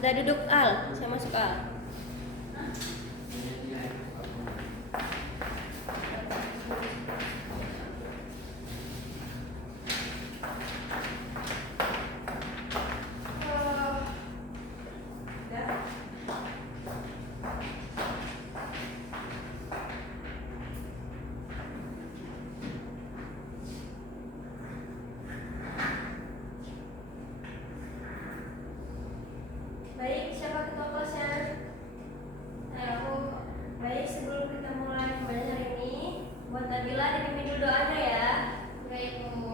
Udah duduk Al, saya masuk Al. Baik, siapa ketua kelasnya? Aku. Baik, sebelum kita mulai pembelajaran hari ini, buat Nabila dipimpin dulu doanya ya. Baik, Bu.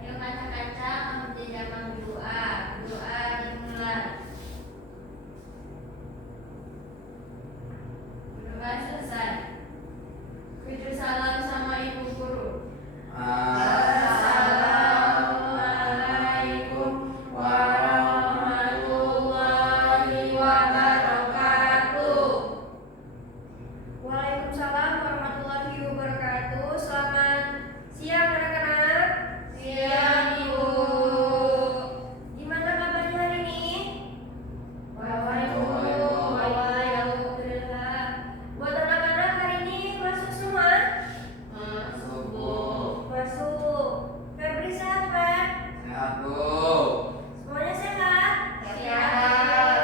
Ayo kaca-kaca kamu dijamah doa. Doa dimulai. Doa selesai. Tujuh salam sama Ibu Guru. Assalamualaikum warahmatullahi wabarakatuh. Waalaikumsalam warahmatullahi wabarakatuh. Selamat siang anak-anak. Siang, Ibu. Gimana kabarnya hari ini? Baik, Bu. Baik, alhamdulillah. Buat anak-anak hari ini masuk semua? Masuk, Bu. Masuk. Febri sehat, Feb? Sehat, Bu. Semuanya sehat? Sehat.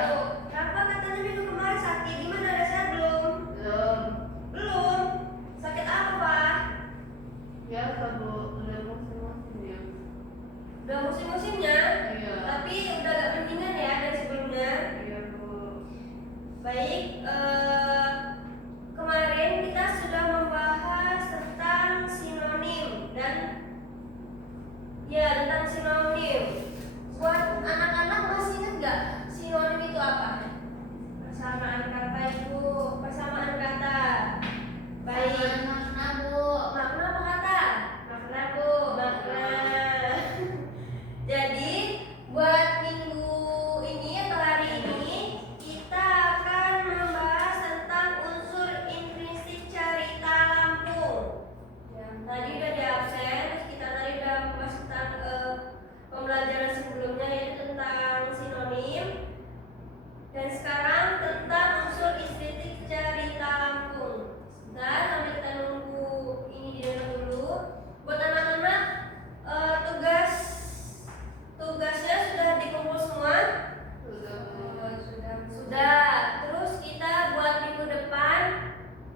Rafa katanya minggu kemarin sakit. Gimana, udah sehat belum? Belum. Belum. Sakit apa, Pak? Biasa, Bu. Udah musim-musimnya. Udah musim-musimnya? Iya. Tapi udah agak mendingan ya dari sebelumnya. Iya, Bu. Baik, kemarin kita sudah membahas tentang sinonim dan tentang sinonim. Buat anak-anak masih ingat nggak sinonim itu apa? Persamaan kata Ibu, persamaan kata. Baik. Makna, Bu. Makna apa kata? Makna, Bu. Makna. Jadi buat minggu ini atau hari ini kita akan membahas tentang unsur intrinsik cerita Lampung. Ya, tadi udah di absen, terus kita tadi udah membahas tentang pembelajaran sebelumnya yaitu tentang sinonim. Dan sekarang tentang unsur intrinsik cerita Lampung. Sebentar, sambil kita nunggu ini didengar dulu. Buat anak-anak, tugasnya sudah dikumpul semua? Sudah. Terus kita buat minggu depan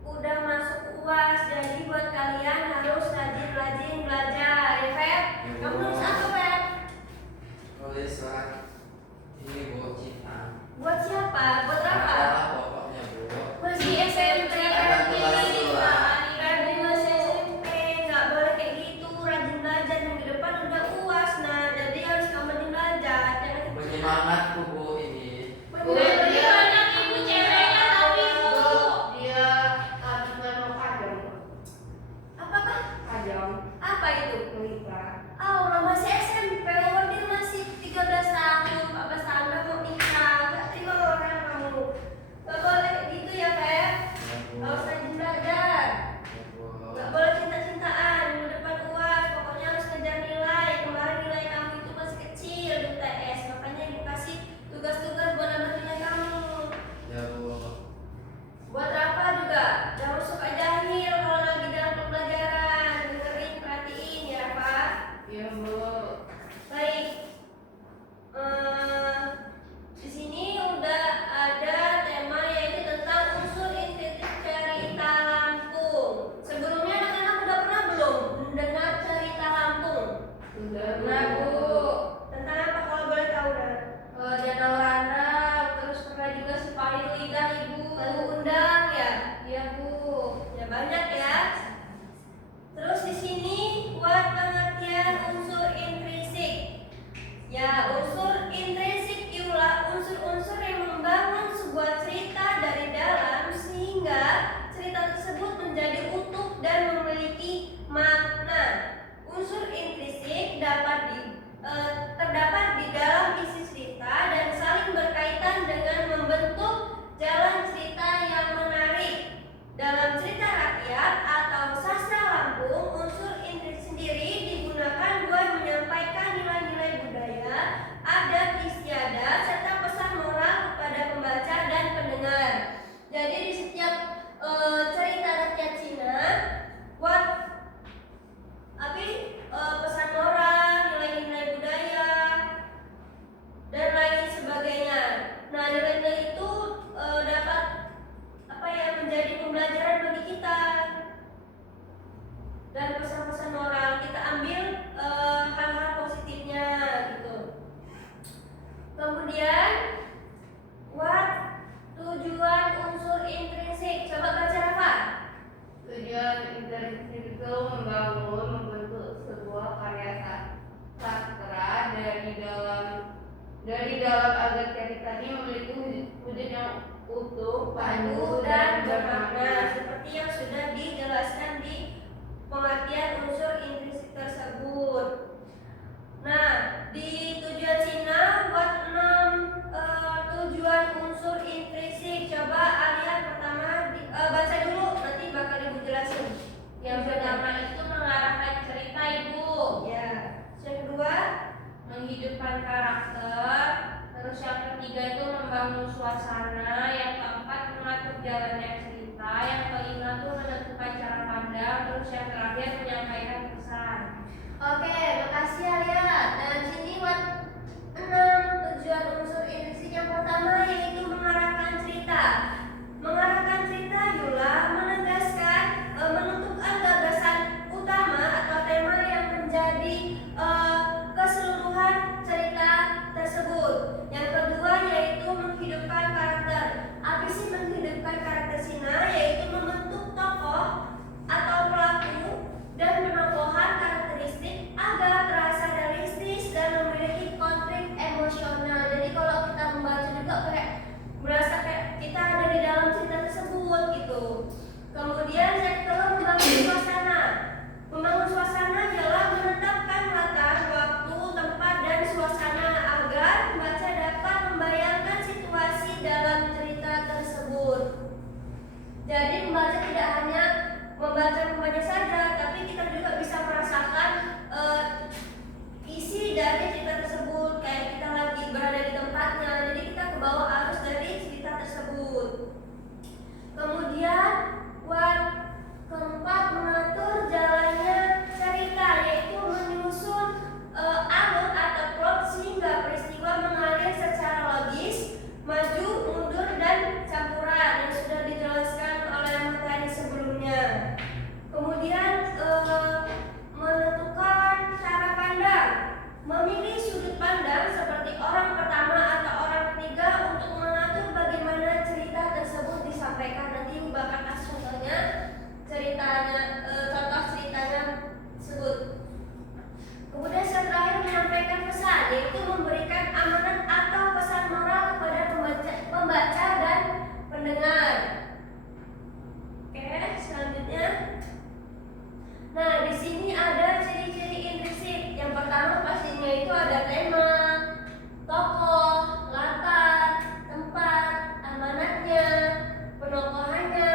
udah masuk UAS. Jadi buat kalian harus rajin-rajin belajar, ya Feb? Kamu nulis apa, Feb? Tulis surat ini, Bu, cita. Buat siapa? Buat apa? Adalah pokoknya, Bu. Masih SMP, Ada tugas surat. Febri masih SMP, nggak boleh kayak gitu. Rajin belajar, minggu depan udah UAS. Nah, jadi harus kamu rajin belajar. Jangan Penyemangatku, Bu, ini. bener. banyak ibu ceweknya tapi, Bu. Dia habis main kajang. Apa Pak? Kajang. Apa itu? Menikah. Orang masih SMP, umur dia masih 13 tahun, 14 tahun udah mau nikah. Nggak terima orang kamu. Nggak boleh kayak gitu ya, Feb. Ya, Bu. Harus rajin belajar. Ya, Bu. Nggak boleh cinta-cintaan. Minggu depan UAS, pokoknya harus ngejar nilai. Kemarin nilai kamu itu masih kecil di UTS, makanya ibu kasih tugas-tugas buat nambah nilai kamu. Ya, Bu. Buat Rafa juga, jangan suka jahil kalau lagi dalam pembelajaran. Dengerin, perhatiin ya Rafa. menyampaikan pesan. Oke, makasih ya Lia. Nah, di sini buat 6 tujuan unsur intrinsik yang pertama yaitu mengarahkan cerita. Mengarahkan cerita Yula menegaskan, menentukan gagasan utama atau tema yang menjadi keseluruhan cerita tersebut. Yang kedua yaitu menghidupkan karakter. Apa sih menghidupkan karakter Sina? Yaitu membentuk tokoh atau pelaku dan penokohan karakteristik agar terasa realistis dan memiliki konflik emosional. Jadi kalau kita membaca juga kayak berasa kayak kita ada di dalam cerita tersebut gitu. Kemudian yang kedua membangun suasana. Membangun suasana adalah menetapkan latar, waktu, tempat, dan suasana agar pembaca dapat membayangkan situasi dalam cerita tersebut. Jadi pembaca tidak hanya membaca saja, tapi kita juga bisa merasakan isi dari cerita tersebut. Kayak kita lagi berada di tempatnya, jadi kita kebawa arus dari cerita tersebut. Kemudian buat keempat mengatur jalannya cerita, yaitu menyusun alur atau plot sehingga peristiwa mengalir secara logis, maju, mundur, dan campuran yang sudah dijelaskan oleh materi sebelumnya. Kemudian menentukan cara pandang, memilih sudut pandang seperti orang pertama atau orang ketiga untuk mengatur bagaimana cerita tersebut disampaikan. Nanti Ibu bakal kasih contohnya ceritanya, contoh ceritanya tersebut. Kemudian yang terakhir menyampaikan pesan, yaitu memberikan amanat atau pesan moral kepada pembaca dan pendengar. Oke, selanjutnya. Nah, di sini ada ciri-ciri intrinsik. Yang pertama pastinya itu ada tema, tokoh, latar, tempat, amanatnya, penokohannya,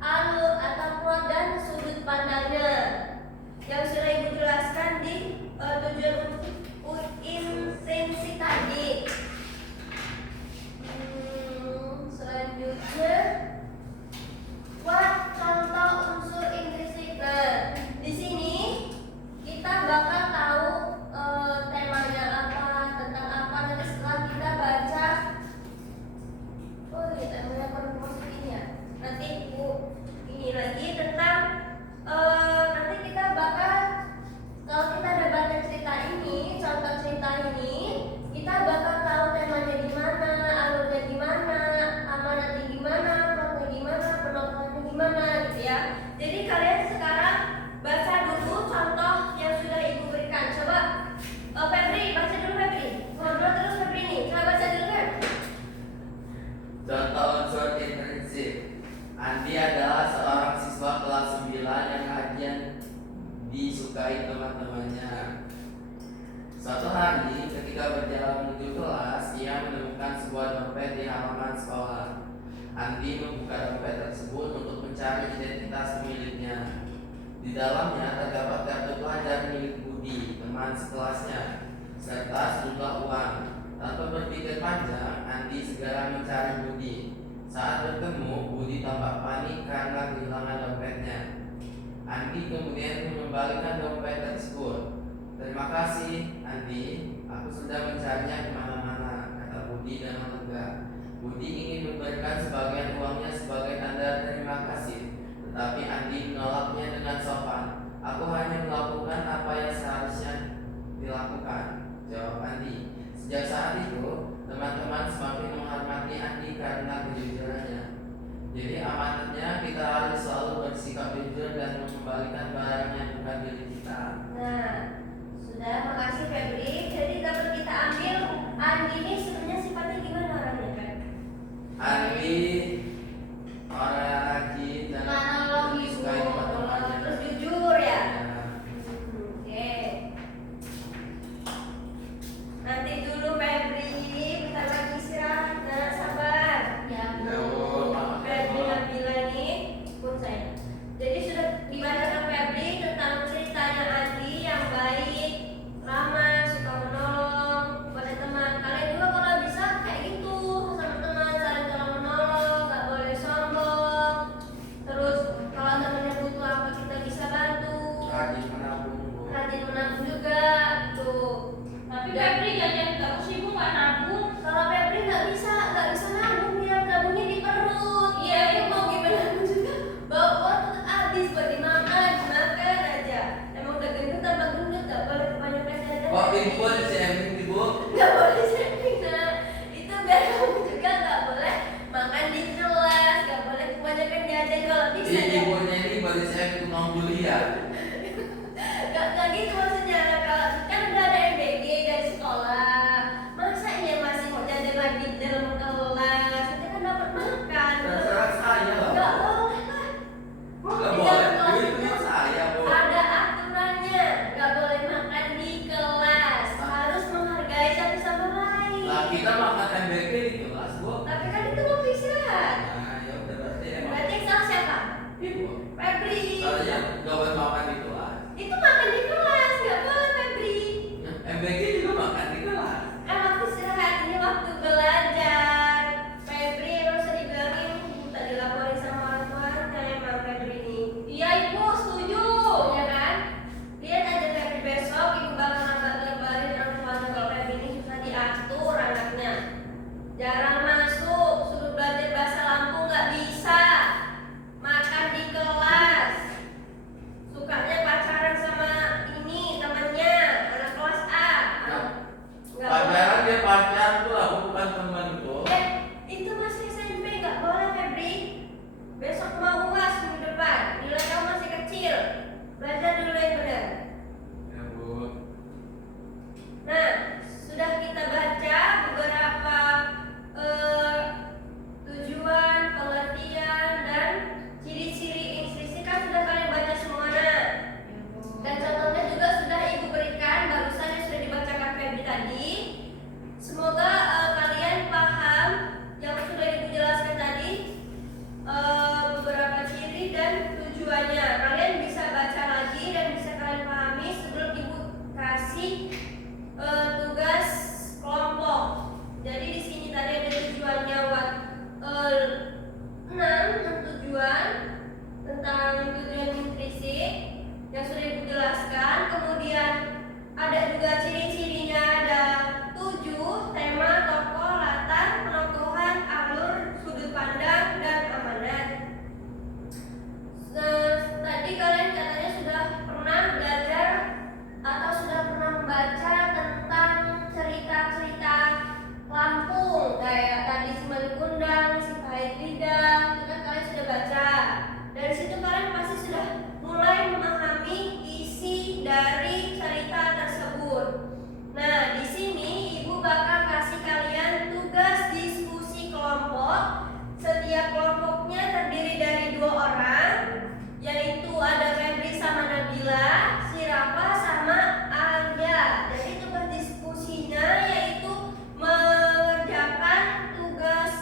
alur atau plot, dan sudut pandangnya. Yang sudah Ibu jelaskan di tujuan intrinsik tadi. Selanjutnya buat contoh unsur intrinsik. Nah, di sini kita bakal tahu temanya apa, tentang apa nanti setelah kita baca. Oh, ini temanya perlu masuk ini ya. Nanti Ibu ini lagi tentang nanti kita bakal, kalau kita ada baca cerita ini, contoh cerita ini, kita bakal tahu temanya gimana, alurnya gimana, amanatnya gimana, plotnya gimana, penokohannya gimana gitu ya. Jadi kalian sekarang baca dulu contoh yang sudah Ibu berikan. Coba Febri, baca dulu Febri. Ngobrol terus Febri nih. Coba baca dulu Febri. Contoh unsur intrinsik. Andi adalah seorang siswa kelas 9 yang kajian disukai teman-temannya. Suatu hari ketika berjalan menuju kelas, ia menemukan sebuah dompet di halaman sekolah. Andi membuka dompet tersebut untuk mencari identitas pemiliknya. Di dalamnya terdapat kartu pelajar milik Budi, teman sekelasnya, serta sejumlah uang. Tanpa berpikir panjang, Andi segera mencari Budi. Saat bertemu, Budi tampak panik karena kehilangan dompetnya. Andi kemudian mengembalikan dompet tersebut. "Terima kasih, Andi. Aku sudah mencarinya kemana-mana," kata Budi dengan lega. Budi ingin memberikan sebagian uangnya sebagai tanda terima kasih, tetapi Andi menolaknya dengan sopan. "Aku hanya melakukan apa yang seharusnya dilakukan," jawab Andi. Sejak saat itu, teman-teman semakin menghormati Andi karena kejujurannya. Jadi amanatnya kita harus selalu bersikap jujur dan mengembalikan barang yang bukan milik kita. Nah, sudah, makasih Febri. Jadi dapat kita ambil Andi ini sebenarnya sifatnya gimana orangnya, Feb? Andi orang yang rajin dan Mana logis, disukai teman-temannya. terus jujur Ibu boleh sharing Ibu. Nggak boleh sharing, nah. Itu biar kamu juga nggak boleh makan di kelas, nggak boleh kebanyakan jajan kalau bisa. Ini ibunya ini boleh sharing ke Mongolia. Gak gitu maksudnya, kalau kan udah ada MBG dari sekolah, masa iya masih mau jajan lagi di dalam kelas? Nanti kan dapat makan. Terserah saya lah. Gak boleh lah. Nggak Di boleh. dalam kelas Itu itu saya Bu. ada aturannya, gak boleh makan di kelas, harus menghargai satu sama lain. Nah kita makan MBG di kelas Bu. Tapi kan itu waktu istirahat. Nah ya udah berarti emang Berarti yang salah siapa? Ibu. Febri. Katanya nggak boleh makan di kelas. Itu makan di kelas, gak boleh Febri. MBG juga makan di kelas. Kan waktu istirahat, ini waktu belajar. Febri emang usah dibilangin, minta dilaporin sama orang tuanya emang Febri ini. Iya Ibu, setuju. Iya kan? Lihat aja Febri besok, ibu bakal ngabarin orang tuanya kalau Febri ini susah diatur anaknya. Jarang masuk, suruh belajar bahasa Lampung nggak bisa. Makan di kelas. Sukanya pacaran sama ini temannya, anak kelas A. Nggak boleh. Pacaran dia pacar tuh, aku bukan temanku. Itu masih SMP, nggak boleh Febri. Besok mau UAS minggu depan, nilai kamu masih kecil. Belajar dulu yang benar. Ya Bu. Nah, sudah kita baca beberapa tujuan, pengertian, dan ciri-ciri instruksi kan sudah kalian baca semuanya. Dan contohnya juga sudah ibu berikan barusan yang sudah dibacakan Febri tadi. Semoga kalian paham yang sudah ibu jelaskan tadi, beberapa ciri dan tujuannya. Kalian bisa baca lagi dan bisa kalian pahami sebelum ibu kasih tugas kelompok. Jadi di sini tadi ada tujuannya buat 6 tujuan tentang tujuan intrisik yang sudah ibu jelaskan. Kemudian ada juga ciri-cirinya, ada 7 tema, tokoh, latar, penokohan, alur, sudut pandang, dan amanat. Tadi kalian katanya sudah pernah belajar atau sudah pernah membaca tentang cerita-cerita Lampung, kayak tadi si Malikundang, si Pahit Lidang, itu kan kalian sudah baca. Dari situ kalian pasti sudah mulai memahami isi dari cerita tersebut. Nah, di sini ibu bakal kasih kalian tugas diskusi kelompok. Setiap kelompoknya terdiri dari 2 orang, yaitu ada Febri sama Nabila, si Rafa sama Alia. Jadi tugas diskusinya yaitu mengerjakan tugas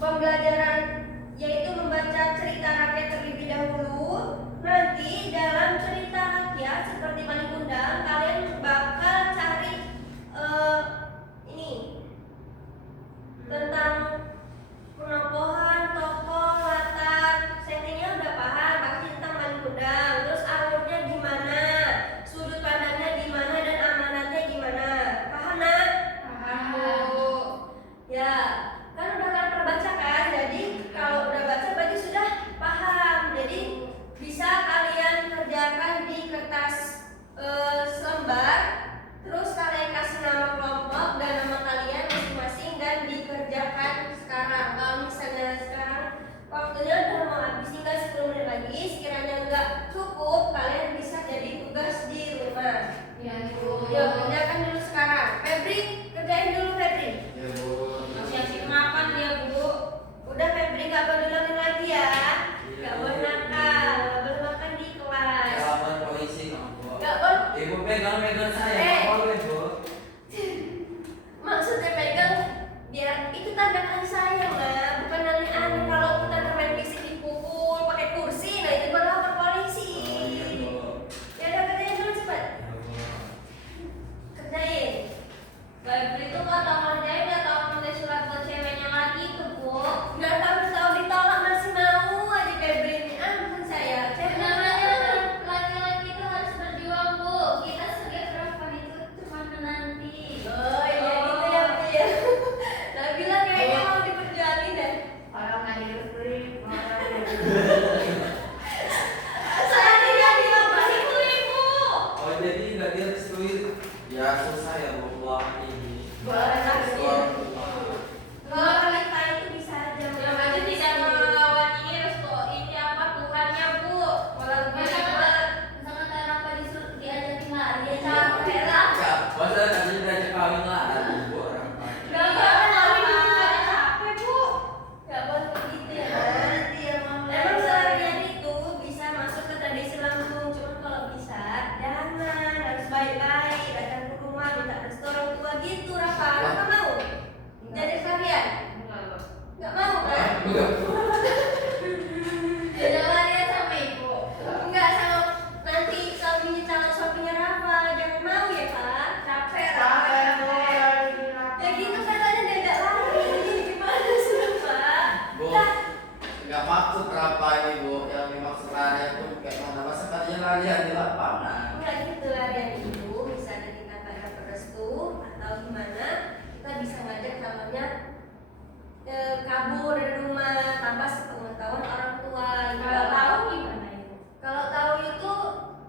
pembelajaran, yaitu membaca cerita rakyat terlebih dahulu. Nanti dalam cerita rakyat seperti Malikundang, kalian bakal cari ini tentang penokohan, tokoh, latar, settingnya udah paham, pasti tentang Malikundang. Terus alurnya gimana, sudut pandangnya gimana, dan amanatnya gimana. Paham nak? Paham. Ya, kan udah kalian pernah baca kan? Jadi kalau udah baca berarti sudah paham. Jadi bisa kalian kerjakan di kertas selembar. Terus kalian kasih nama kelompok dan nama kalian masing-masing dan dikerjakan sekarang. Kalau misalnya sekarang waktunya udah mau habis, tinggal 10 menit lagi. Sekiranya enggak lihat di lapangan. Enggak gitu, larian itu misalnya kita nggak dapat restu atau gimana, kita bisa ngajak temannya kabur dari rumah tanpa sepengetahuan orang tua. Kalau tahu gimana itu? Kalau tahu itu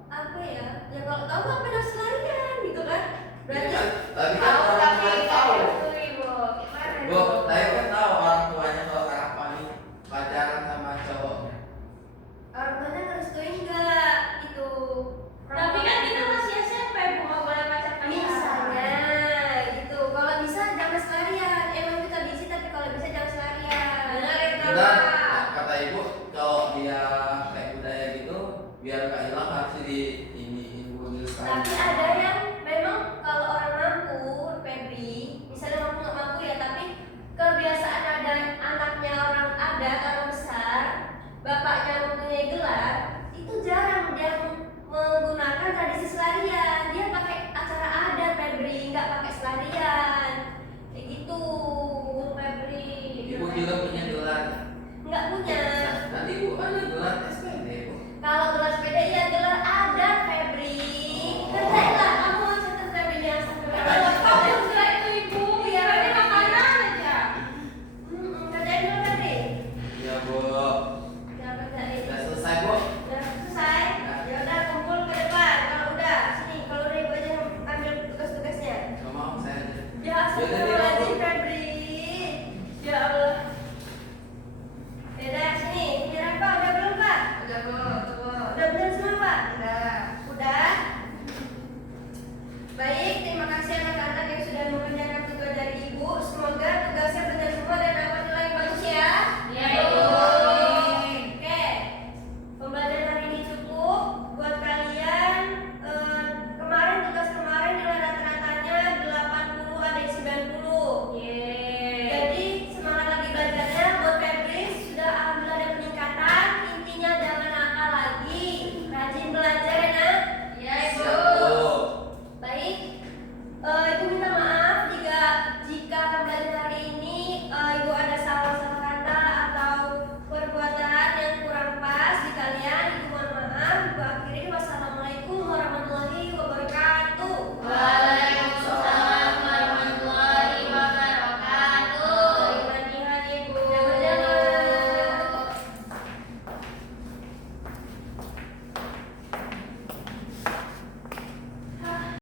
apa ya? Ya kalau tahu apa harus larian gitu kan? Berarti Ya, tapi kan Tahu orang tapi tua nggak tahu. dihantui, Bu. Gimana Bu, dong? tapi kan tahu orang tuanya kalau kenapa nih pacaran sama cowok. orang tuanya ngerestuin nggak itu? Tapi kan kita masih SMP, Bu, nggak boleh pacaran. Misalnya gitu. Kalau bisa jangan selarian. Emang itu tradisi tapi kalau bisa jangan selarian. Benar itu, Dan Pak. kata ibu kalau dia kayak budaya gitu biar nggak hilang